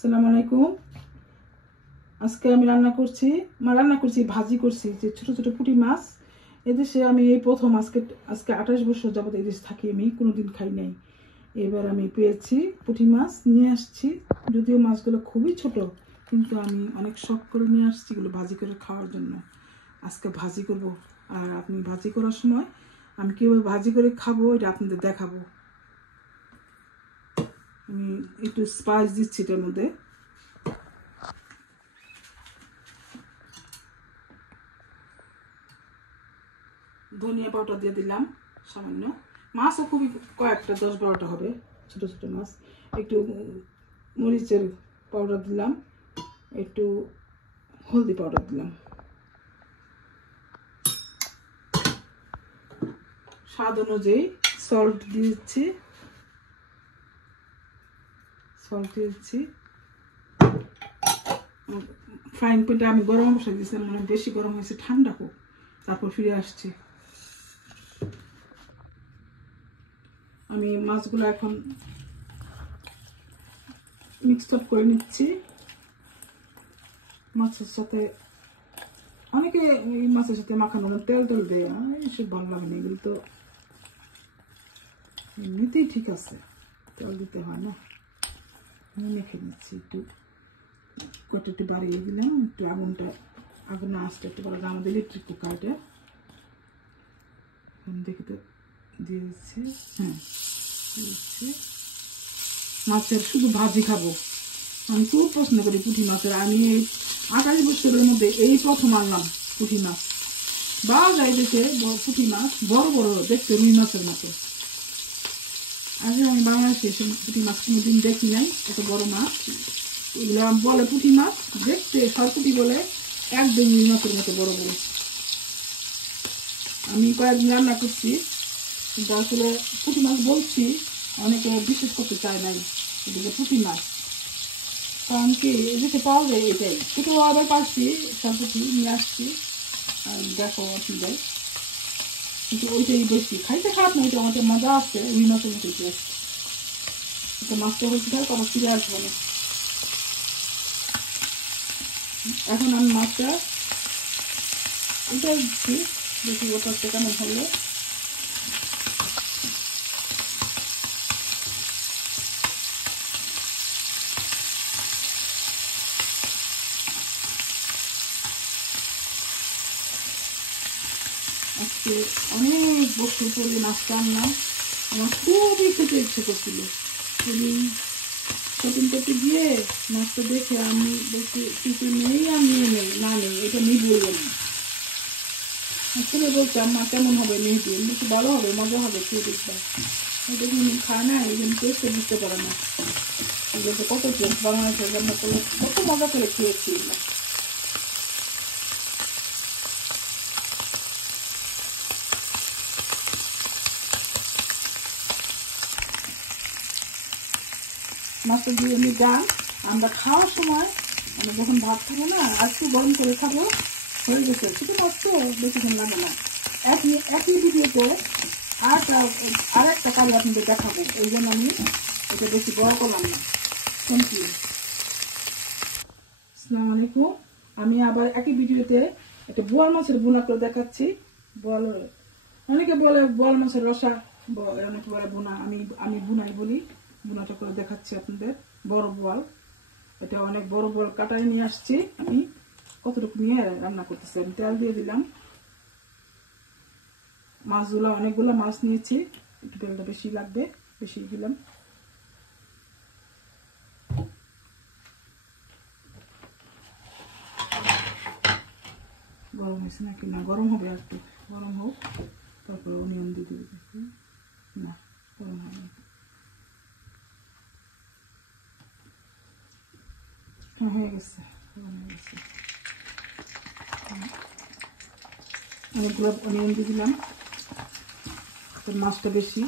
আসসালামু আলাইকুম। আজকে আমি রান্না করছি ভাজি করছি যে ছোট ছোট পুঁটি মাছ। এদেশে আমি এই প্রথম আজকে 28 বছর যাবত এই দেশে থাকি, আমি কোনোদিন খাই নাই। এবার আমি পেয়েছি পুঁটি মাছ, নিয়ে আসছি। যদিও মাছগুলো খুবই ছোট, কিন্তু আমি অনেক শখ করে নিয়ে আসছি এগুলো ভাজি করে খাওয়ার জন্য। আজকে ভাজি করব, আর আপনি ভাজি করার সময় আমি কীভাবে ভাজি করে খাবো এটা আপনাদের দেখাবো। আমি একটু স্পাইস দিচ্ছি এটার মধ্যে। ধনিয়া পাউডার দিয়ে দিলাম সামান্য। মাছও খুবই কয়েকটা 10-12টা হবে, ছোট ছোট মাছ। একটু মরিচের পাউডার দিলাম, একটু হলদি পাউডার দিলাম, স্বাদ অনুযায়ী সল্ট দিচ্ছি। ফ্রাইং প্যানটা আমি গরম বসাই দিয়েছিলাম, মানে বেশি গরম হয়েছে, ঠান্ডা হোক, তারপর ফিরে আসছি। আমি মাছগুলো এখন মিক্সড আপ করে নিচ্ছি মাছের সাথে। অনেকে এই মাছের সাথে মাখানো তেল দেয়, এইসব ভালো লাগে না। এগুলো তো এমনিতেই ঠিক আছে, তেল দিতে হয় না। মেখে নিচ্ছি, একটু বাড়িয়ে দিলাম, একটু আগুন আঁচটা একটু বাড়াতে। আমাদের ইলেকট্রিক কুকার এটা, দেখে তো দিয়ে দিচ্ছি। হ্যাঁ, দিচ্ছি। মাছের শুধু ভাজি খাবো, আমি খুব পছন্দ করি পুঁটি মাছের। আমি 28 বছরের মধ্যে এই প্রথম আনলাম পুঁটি মাছ। পাওয়া যায় দেশে পুঁটি মাছ, বড় বড় দেখতে, রুই মাছের মতো। আগে আমি বাংলাদেশে এসে পুঁটি মাছ কোনোদিন দেখি নাই, এত বড় মাছ। এগুলো বলে পুঁটি মাছ, দেখতে সরপুঁটি বলে, একদম রুই মাছের মতো বড় বড়। আমি কয়েকদিন রান্না করছি, কিন্তু আসলে পুঁটি মাছ বলছি, অনেকে বিশেষ করতে চায় নাই এদিকে পুঁটি মাছ। কারণ কি এদিকে পাওয়া যায় এটাই, ছোটো আবার পাচ্ছি, সরপুঁটি নিয়ে আসছি, দেখো অসুবিধায়। কিন্তু ওইটাই বেশি খাইতে, খারাপ না, ওইটা আমাদের মজা আসছে, রুই মাছের মতো টেস্ট। এটা মাছটা হয়েছে থাক, আবার ফিরে আসবো না। এখন আমি মাছটা উঠে দিচ্ছি, দেখি ওটাতে কেমন হলো। আজকে অনেক বছর পরে মাছটা আনলাম, আমার খুবই খেতে ইচ্ছে করছিল। খুবই শপিং করতে গিয়ে মাছটা দেখে আমি বলছি কিছু নেই, আর নিয়ে নেই, না নেই, এটা নিয়ে বলবো না। আসলে বলছি আম্মা কেমন হবে, নিয়ে দিয়ে বলছি ভালো হবে, মজা হবে, খেয়ে দেখবে। এটা কিন্তু খায় না, এই জন্য টেস্টে বুঝতে পারে না। এগুলো কত টেস্ট, বাংলাদেশের রান্না করলে কত মজা করে খেয়েছি। মাছটা দিয়ে নিলাম। আমরা খাওয়ার সময়, আমরা যখন ভাত খাবো না, আর একটু গরম করে খাবো, হয়ে গেছে। ছোটো মাছ তো বেশিক্ষণ লাগে না। একই ভিডিওতে আর একটা কাজ আপনাদের দেখাবো, এই জন্য আমি এটা বেশি বড় করলাম না। Thank you. আসসালামু আলাইকুম। আমি আবার একই ভিডিওতে একটা বোয়াল মাছের বোনা করে দেখাচ্ছি। অনেকে বলে বোয়াল মাছের রসা, অনেকে বলে বোনা, আমি বুনাই বলি। বোনাটা করে দেখাচ্ছি আপনাদের। বড় বোয়াল, এটা অনেক বড় বোয়াল কাটায় নিয়ে আসছি। আমি কতটুকু নিয়ে রান্না করতেছি। আমি তেল দিয়ে দিলাম। মাছগুলো অনেকগুলো মাছ নিয়েছি, একটু তেলটা বেশি লাগবে, বেশি দিলাম। গরম হয়েছে নাকি? না, গরম হবে, আর একটু গরম হোক, তারপরে অনিয়ন দিয়ে দেবে। না, গরম হবে। হ্যাঁ, হয়ে গেছে, গরম হয়ে গেছে। অনেকগুলো অনিয়ন দিয়ে দিলাম, মাছটা বেশি,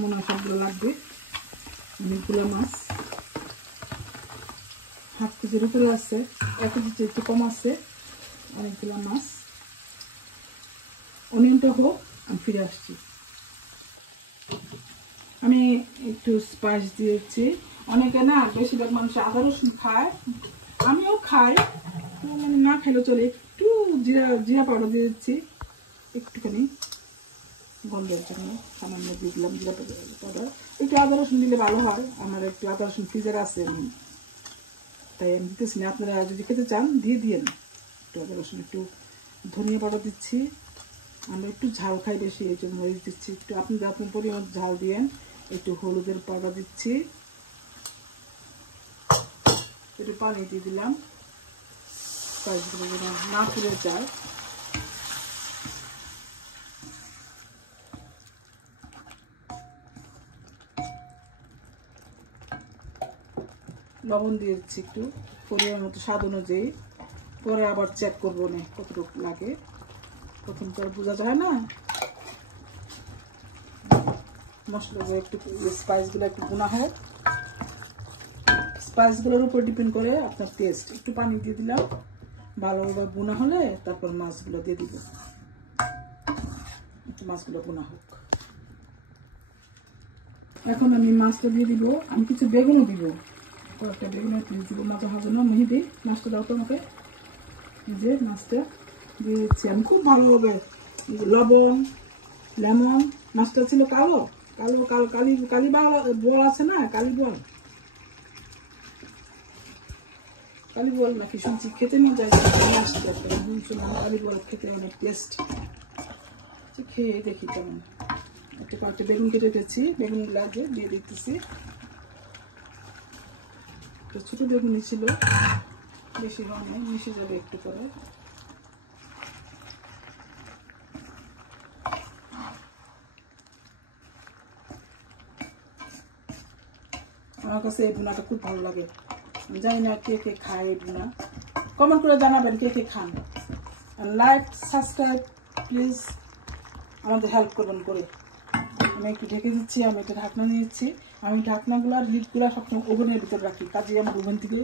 মনে হয় সবগুলো লাগবে। অনেকগুলো মাছ, 1/2 কেজির উপরে আছে, 1 কেজিতে একটু কম আছে। অনেকগুলো মাছ, অনিয়নটা হোক, আমি ফিরে আসছি। আমি একটু স্পাইস দিয়েছি, অনেকে না বেশিরভাগ মানুষ আদা রসুন খায়, আমিও খাই, তো মানে না খেলে চলে। একটু জিরা জিরা পাউডার দিয়ে দিচ্ছি একটুখানি গন্ধের জন্য, সামান্য দিয়ে দিলাম জিরা পাউডার। একটু আদা রসুন দিলে ভালো হয়, আমার একটু আদা রসুন ফ্রিজের আছে, তাই আমি দিতেছি না। আপনারা যদি খেতে চান দিয়ে দিয়েন একটু আদা রসুন। একটু ধনিয়া পাউডার দিচ্ছি, আমরা একটু ঝাল খাই বেশি, এই জন্য মরিচ দিচ্ছি একটু, আপনি আপনার পরিমাণ ঝাল দিয়েন। একটু হলুদের পাউডার দিচ্ছি, একটু পানি দিয়ে দিলাম স্পাইসগুলো যেন না পুড়ে যায়। লবণ দিয়ে দিচ্ছি একটু পরিমাণ মতো স্বাদ অনুযায়ী, পরে আবার চেক করবো না কতটুকু লাগে, প্রথম তো আর বোঝা যায় না। মশলাগুলো একটু স্পাইসগুলো একটু ভুনা হোক, স্পাইসগুলোর উপর ডিপেন্ড করে আপনার টেস্ট। একটু পানি দিয়ে দিলাম, ভালোভাবে ভুনা হলে তারপর মাছগুলো দিয়ে দিব, একটু মাছগুলো ভুনা হোক। এখন আমি মাছটা দিয়ে দিব, আমি কিছু বেগুনও দিব, কয়েকটা বেগুনের পিস দিব মাথা ভাজা না। মেহেদি মাছটা দাও তো আমাকে, এই যে মাছটা দিয়ে দিচ্ছি আমি খুব ভালোভাবে। লবণ, লেমন, মাছটা ছিল কালো কালো কালো কালি কালি বল আছে না, কালি বল, কালি বল নাকি শুনছি খেতে মজা আসছে, কালি বল খেতে অনেক টেস্ট। খেয়ে দেখি কেমন। একটা কয়েকটা বেগুন কেটে রেখেছি, বেগুন লাগে দিয়ে দিতেছি। ছোট বেগুনই ছিল, বেশি হয় না, মিশে যাবে একটু পরে। আমার কাছে এই ভুনাটা খুব ভালো লাগে, জানি না কে কে খায় এই ভুনা, কমেন্ট করে জানাবেন কে কে খান। লাইক সাবস্ক্রাইব প্লিজ, আমাদের হেল্প করবেন করে। আমি একটু ঢেকে দিচ্ছি, আমি একটা ঢাকনা নিয়েছি, আমি ঢাকনাগুলো আর লিডগুলো সবসময় ওভেনের ভিতরে রাখি, কাজে আমার ওভেন থেকে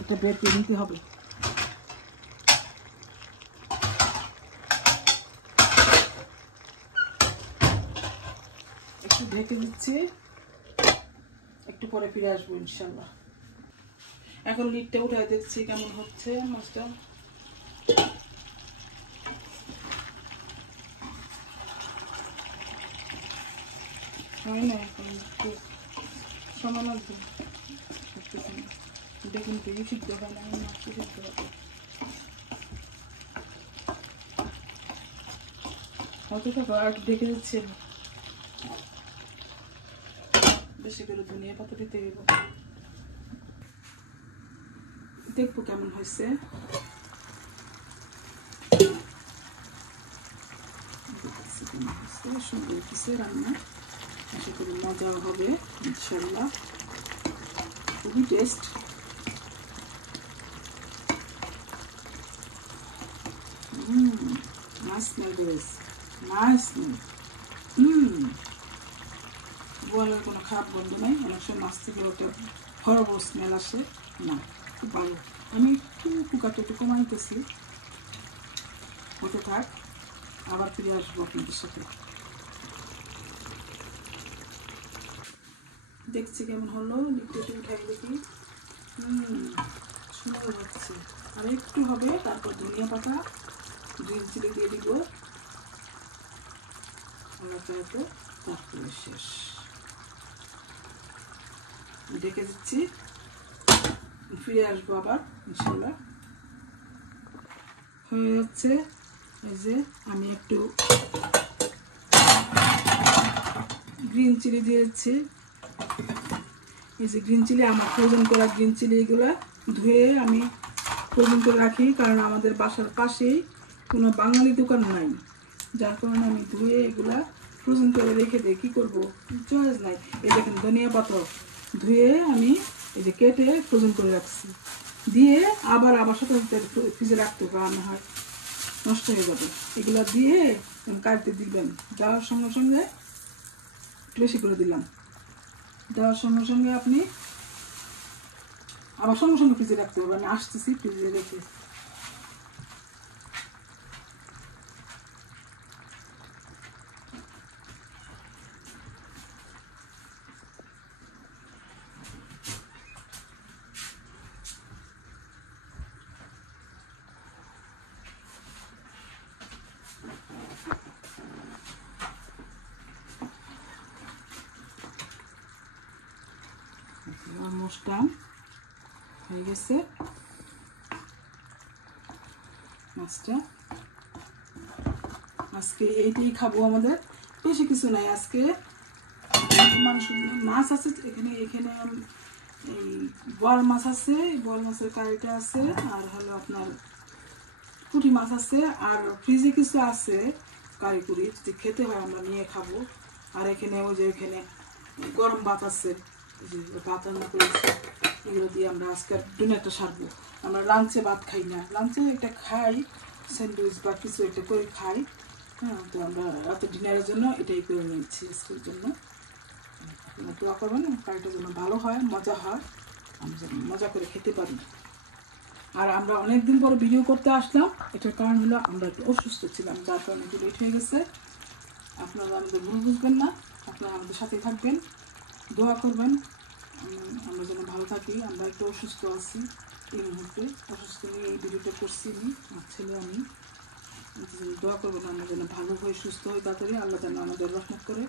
একটা বের করে নিতে হবে। একটু ঢেকে দিচ্ছি, একটু পরে ফিরে আসবো ইনশাল্লাহ। এখন লিডটা উঠে দেখছি কেমন হচ্ছে মাছটা। হয় না এখন একটু সময় লাগবে, দেখুন কি সিদ্ধ হয় না, মাছ সিদ্ধ হবে হতে থাকো। আর দেখে দিচ্ছি, বেশি করে ধনিয়া পাতা দিতে হবে, দেখবো কেমন হয়েছে। সুন্দর কিছু রান্না, আশা করি মজাও হবে ইনশাল্লাহ, খুবই টেস্ট। Nice noodles, nice. বলার কোনো খারাপ গন্ধ নাই, অনেক সময় মাছ থেকে একটা হরবর স্মেল আসে না, খুব ভালো। আমি একটু কুকারটা একটু কমাইতেছি, হতে থাক, আবার ফিরে আসবো আপনাদের সাথে। দেখছি কেমন হলো, লিখতে উঠাই দেখি। সুন্দর হচ্ছে, আর একটু হবে, তারপর ধনিয়া পাতা গ্রিন চিলি দিয়ে দিব, তারপরে শেষ। ডেকে দিচ্ছি, ফিরে আসবো আবার ইনশাল্লাহ। হয়ে যাচ্ছে, এই যে আমি একটু গ্রিন চিলি দিয়েছি, এই যে গ্রিন চিলি, আমার ফ্রোজেন করা গ্রিন চিলি, এগুলা ধুয়ে আমি ফ্রোজেন করে রাখি, কারণ আমাদের বাসার পাশেই কোনো বাঙালি দোকান নাই, যার কারণে আমি ধুয়ে এগুলা ফ্রোজেন করে রেখে দিই। কী করবো, চয়েস নাই। এই দেখেন ধনিয়া পাতা ধুয়ে আমি এই যে কেটে ফ্রোজেন করে রাখছি, দিয়ে আবার সাথে ফ্রিজে রাখতে হবে, হয় নষ্ট হয়ে যাবে। এগুলো দিয়ে কাটতে দিবেন, দেওয়ার সঙ্গে সঙ্গে একটু বেশি করে দিলাম, দেওয়ার সঙ্গে সঙ্গে আপনি আবার সঙ্গে সঙ্গে ফ্রিজে রাখতে হবে। আমি আসতেছি, ফ্রিজে রেখে অলমোস্ট ডান হয়ে গেছে মাছটা। আজকে এইটাই খাবো, আমাদের বেশি কিছু নাই আজকে। মাছ আছে এখানে, এখানে এই বোয়াল মাছ আছে, বোয়াল মাছের কারিটা আছে, আর হলো আপনার পুঁটি মাছ আছে, আর ফ্রিজে কিছু আছে কারিকুরি, যদি খেতে হয় আমরা নিয়ে খাবো। আর এখানে ওই যে এখানে গরম ভাত আছে, ভাত রান্না করেছি, এগুলো দিয়ে আমরা আজকে ডিনারটা সারবো। আমরা লাঞ্চে ভাত খাই না, লাঞ্চে একটা খাই স্যান্ডউইচ বা কিছু একটা করে খাই। হ্যাঁ, তো আমরা রাতে ডিনারের জন্য এটাই করে নিচ্ছি আজকের জন্য। দোয়া করবেন কারিটা যেন ভালো হয়, মজা হয়, আমরা যেন মজা করে খেতে পারি। আর আমরা অনেকদিন পরে ভিডিও করতে আসলাম, এটার কারণ হলো আমরা একটু অসুস্থ ছিলাম, যার কারণে একটু লেট হয়ে গেছে। আপনারা আমাদের ভুল বুঝবেন না, আপনারা আমাদের সাথে থাকবেন, দোয়া করবেন আমরা যেন ভালো থাকি। আমরা একটু অসুস্থ আছি এই মুহূর্তে, অসুস্থ নিয়ে এই ভিডিওটা করছি আমার ছেলে আমি। দোয়া করবেন আমরা যেন ভালো হয়ে সুস্থ হই তাড়াতাড়ি, আল্লাহ যেন আমাদের রহমত করে।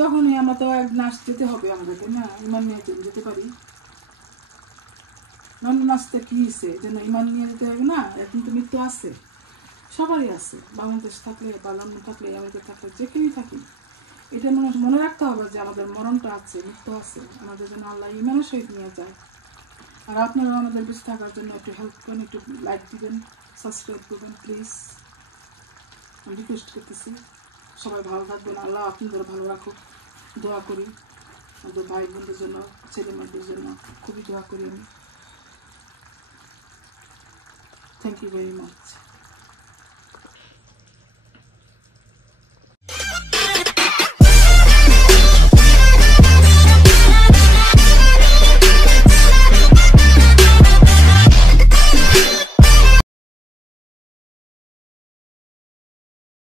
যখনই আমরা তো এক নাচ যেতে হবে আমাদেরকে, না ইমান নিয়ে যেতে পারি, নাচতে কি হয়েছে যেন ইমান নিয়ে যেতে হবে না। এখন তো মৃত্যু আছে, সবারই আছে, বাংলাদেশ থাকলে বা লন্ডন থাকলে আমেরিকা থাকলে যে কেউই থাকি, এটা মনে রাখতে হবে যে আমাদের মরণটা আছে, মৃত্যু আছে, আমাদের জন্য আল্লাহ ইমানের সহিত নিয়ে যায়। আর আপনারা আমাদের বেঁচে থাকার জন্য একটু হেল্প করেন, একটু লাইক দিবেন, সাবস্ক্রাইব করবেন প্লিজ, আমি রিকোয়েস্ট করতেছি। সবাই ভালো থাকবেন, আল্লাহ আপনাদের ভালো রাখুক, দোয়া করি আমাদের ভাই বোনদের জন্য, ছেলে মেয়েদের জন্য খুবই দোয়া করি আমি। Thank you very much.